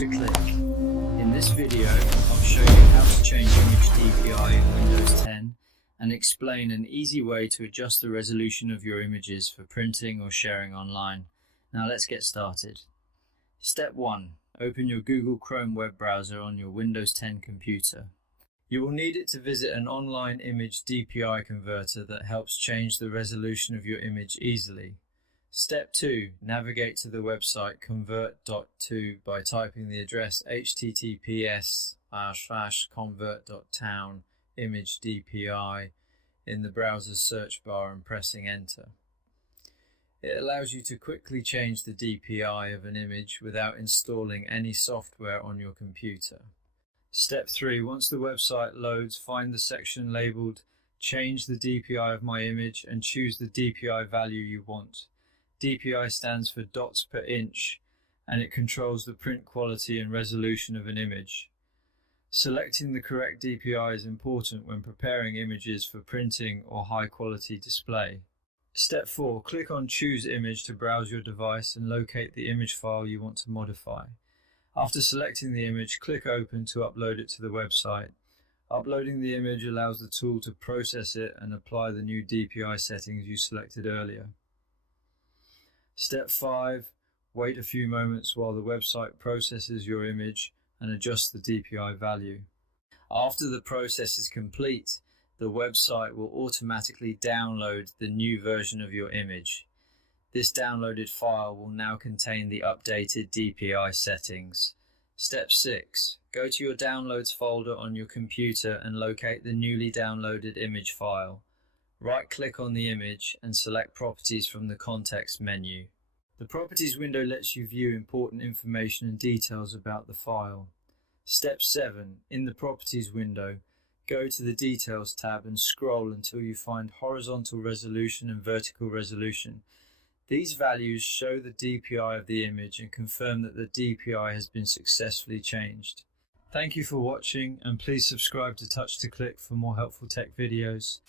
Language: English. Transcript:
to click. In this video, I'll show you how to change image DPI in Windows 10 and explain an easy way to adjust the resolution of your images for printing or sharing online. Now let's get started. Step 1. Open your Google Chrome web browser on your Windows 10 computer. You will need it to visit an online image DPI converter that helps change the resolution of your image easily. Step 2. Navigate to the website convert.to by typing the address https://convert.town image DPI in the browser's search bar and pressing enter. It allows you to quickly change the DPI of an image without installing any software on your computer. Step 3. Once the website loads, find the section labelled Change the DPI of my image and choose the DPI value you want. DPI stands for dots per inch and it controls the print quality and resolution of an image. Selecting the correct DPI is important when preparing images for printing or high quality display. Step 4. Click on Choose Image to browse your device and locate the image file you want to modify. After selecting the image, click Open to upload it to the website. Uploading the image allows the tool to process it and apply the new DPI settings you selected earlier. Step 5. Wait a few moments while the website processes your image and adjusts the DPI value. After the process is complete, the website will automatically download the new version of your image. This downloaded file will now contain the updated DPI settings. Step 6. Go to your Downloads folder on your computer and locate the newly downloaded image file. Right-click on the image and select Properties from the context menu. The Properties window lets you view important information and details about the file. Step 7. In the Properties window, go to the Details tab and scroll until you find Horizontal Resolution and Vertical Resolution. These values show the DPI of the image and confirm that the DPI has been successfully changed. Thank you for watching and please subscribe to Touch to Click for more helpful tech videos.